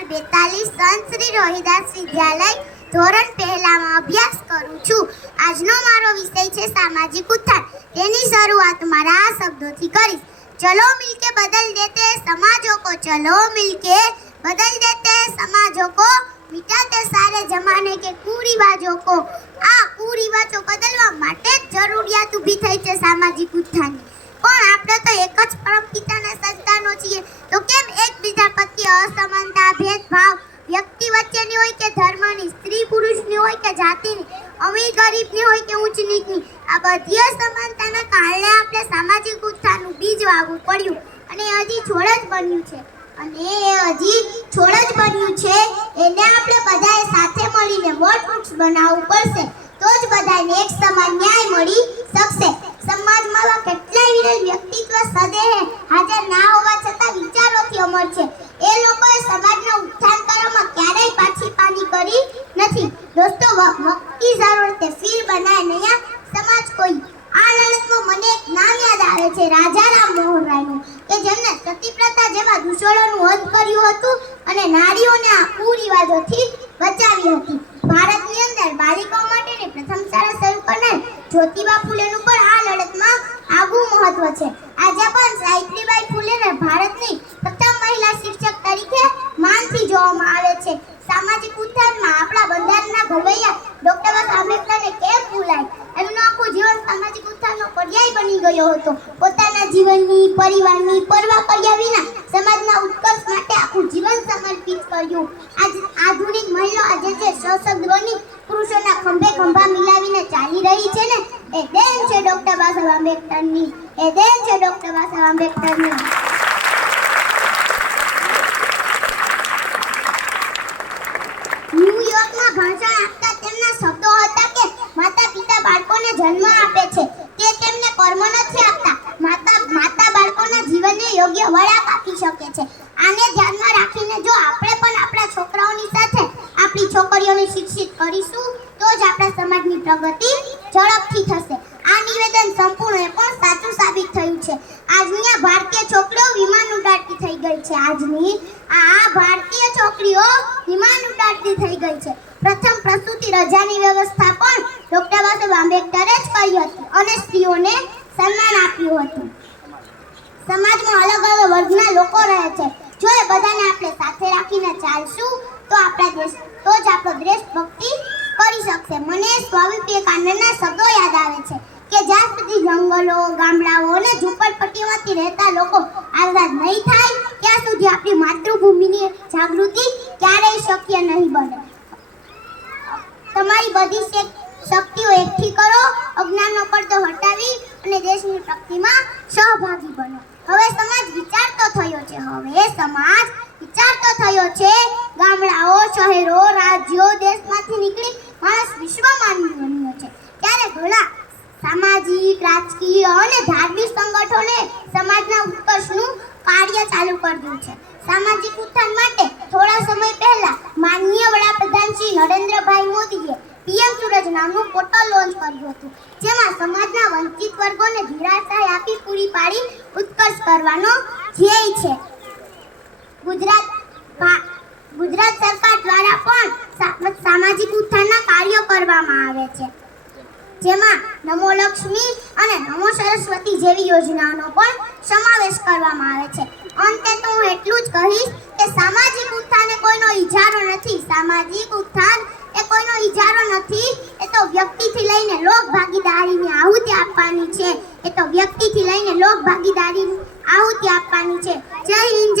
Number બેતાલીસ સંત શ્રી રોહિદાસ વિદ્યાલય ધોરણ પહેલામાં અભ્યાસ કરું છું. આજનો મારો વિષય છે સામાજિક ઉત્થાન. તેની શરૂઆત મારા આ શબ્દોથી કરીશ. ચલો મિલકે બદલ દેતે સમાજો કો, ચલો મિલકે બદલ દેતે સમાજો કો. મિટાતે સારે જમાને કે કુરિવાજો કો. આ કુરિવાજો બદલવા માટે જ જરૂરિયાત ઊભી થઈ છે સામાજિક ઉત્થાનની. પણ આપણે તો એક જ પરમ પિતાના સંતાનો છીએ. તો કેમ એકબીજા પ્રત્યે અસમાનતા, ભેદભાવ વ્યક્તિ વચ્ચેની હોય કે ધર્મની, સ્ત્રી પુરુષની હોય કે જાતિની, અમીર ગરીબની હોય કે ઊંચ નીચની, આ બધી અસમાનતાના કારણે આપણે સામાજિક ઉત્થાનનું બીજ વાવવું પડ્યું અને હજી છોડ જ બન્યું છે. અને એ હજી છોડ જ બન્યું છે. એને આપણે બધાએ સાથે મળીને વટ વૃક્ષ બનાવવું પડશે. તો જ બધાને એક સમાન ન્યાય મળી શકશે. સમાજમાં આવા કેટલાય વિરલ વ્યક્તિત્વ સદેહે હાજર ના હોવા છતાં વિચારોથી અમર છે. એ લોકોએ સમાજના ઉત્થાન કરવામાં ક્યારેય પાછી પાની કરી નથી. દોસ્તો વક્તિ જરૂર તે ફીર બનાય નયા સમાજ કોઈ. આ લલતમાં મને એક નામ યાદ આવે છે રાજા રામ મોહન રાયનું કે જેમને સતીપ્રથા જેવા દુષણોનું વધ કર્યું હતું અને નારીઓને આ કુરિવાજોથી બચાવી હતી. ભારતની અંદર બાલિકાઓ માટેની પ્રથમ શાળા શરૂ કરનાર જ્યોતિબા ફૂલેનું પણ આ લડતમાં આગવું મહત્વ છે. આજે પણ સાવિત્રીબાઈ ફૂલેને ભારતની પ્રથમ મહિલા શિક્ષક તરીકે માનથી જોવામાં આવે છે. સામાજિક ઉત્થાનમાં આપણા બંધારણના ઘડવૈયા ડોક્ટર આંબેડકરને કેમ ભૂલાય? એમનું આખું જીવન સામાજિક ઉત્થાનનો પર્યાય બની ગયો હતો. પોતાના જીવનની, પરિવારની પરવા કર્યા વિના સમાજના ઉત્કર્ષ માટે આખું જીવન સમર્પિત કર્યું. આજ આધુનિક મહિલા આજે જે સશક્ત બની પુરુષોના ખંભે ખંભા મિલાવીને ચાલી રહી છે ને એ દેન છે ડોક્ટર બાબા આંબેડકરની એ દેન છે ડોક્ટર બાબા આંબેડકરની ન્યુયોર્કમાં ભાષણ આપતા તેમના શબ્દો હતા કે માતા પિતા બાળકોને જન્મ આપે છે. તે તેમને કર્મ નથી આપતા. માતા માતા બાળકોના જીવનને યોગ્ય વળાંક આપી શકે છે. આને ધ્યાનમાં રાખીને જો આપણે પણ આપણા છોકરાઓની સાથે આપણી છોકરીઓને શિક્ષિત કરીશું, તો જ આપણા સમાજની પ્રગતિ ઝડપથી થશે. આ નિવેદન સંપૂર્ણ પણ સાચું સાબિત થયું છે. આજની આ ભારતીય છોકરીઓ વિમાન ઉડાડતી થઈ ગઈ છે. આજની આ ભારતીય છોકરીઓ વિમાન ઉડાડતી થઈ ગઈ છે. પ્રથમ પ્રસૂતિ રજાની વ્યવસ્થા પણ ડોક્ટર બાબાસાહેબ આંબેડકરે જ કરી હતી અને સ્ત્રીઓને સન્માન આપ્યું હતું. સમાજમાં અલગ અલગ વર્ગના લોકો રહે છે. જો એ બધાને આપણે સાથે રાખીને ચાલશું, તો આપણા દેશ તો જ આપણો દેશ ભક્તિ કરી શકશે મને સ્વામી વિવેકાનંદના શબ્દો યાદ આવે છે કે જ્યાં સુધી જંગલો, ગામડાઓ અને ઝૂંપડપટ્ટીઓમાંથી રહેતા લોકો આઝાદ નહીં થાય, ત્યાં સુધી આપણી માતૃભૂમિની જાગૃતિ ક્યારેય શક્ય નહીં બને. તમારી બધી શક્તિઓ એકઠી કરો અજ્ઞાનનો પડદો હટાવી અને દેશની પ્રગતિમાં સહભાગી બનો. હવે સમાજ વિચારતો થયો છે, હવે સમાજ વિચારતો થયો છે. ગામડાઓ, શહેરો, રાજ્યો, દેશમાંથી નીકળી માણસ વિશ્વમાન બન્યો છે. ત્યારે ભલા સામાજિક, રાજકીય અને ધાર્મિક સંગઠનોએ સમાજના ઉત્કર્ષનું કાર્ય ચાલુ કર્યું છે. સામાજિક ઉત્થાન માટે થોડા સમય પહેલા માનનીય વડાપ્રધાન શ્રી નરેન્દ્રભાઈ મોદીએ પીએમ સૂરજ નામનું પોર્ટલ લોન્ચ કર્યું હતું, જેમાં સમાજના વંચિત વર્ગોને ધીરાસહાય આપી પૂરી પાડી ઉત્કર્ષ કરવાનો ધ્યેય છે. ગુજરાત ગુજરાત સરકાર દ્વારા પણ સામાજિક ઉત્થાનના કાર્યો કરવામાં આવે છે. જેમાં નમો લક્ષ્મી અને નમો સરસ્વતી જેવી યોજનાઓનો પણ સમાવેશ કરવામાં આવે છે. અંતે તો હું એટલું જ કહીશ કે સામાજિક ઉત્થાન કોઈનો ઇજારો નથી. સામાજિક ઉત્થાન એ કોઈનો ઈજારો નથી. એ તો વ્યક્તિથી લઈને લોક ભાગીદારીની આહુતિ આપવાની છે. એ તો વ્યક્તિથી લઈને લોક ભાગીદારીની આહુતિ આપવાની છે. જય હિન્દ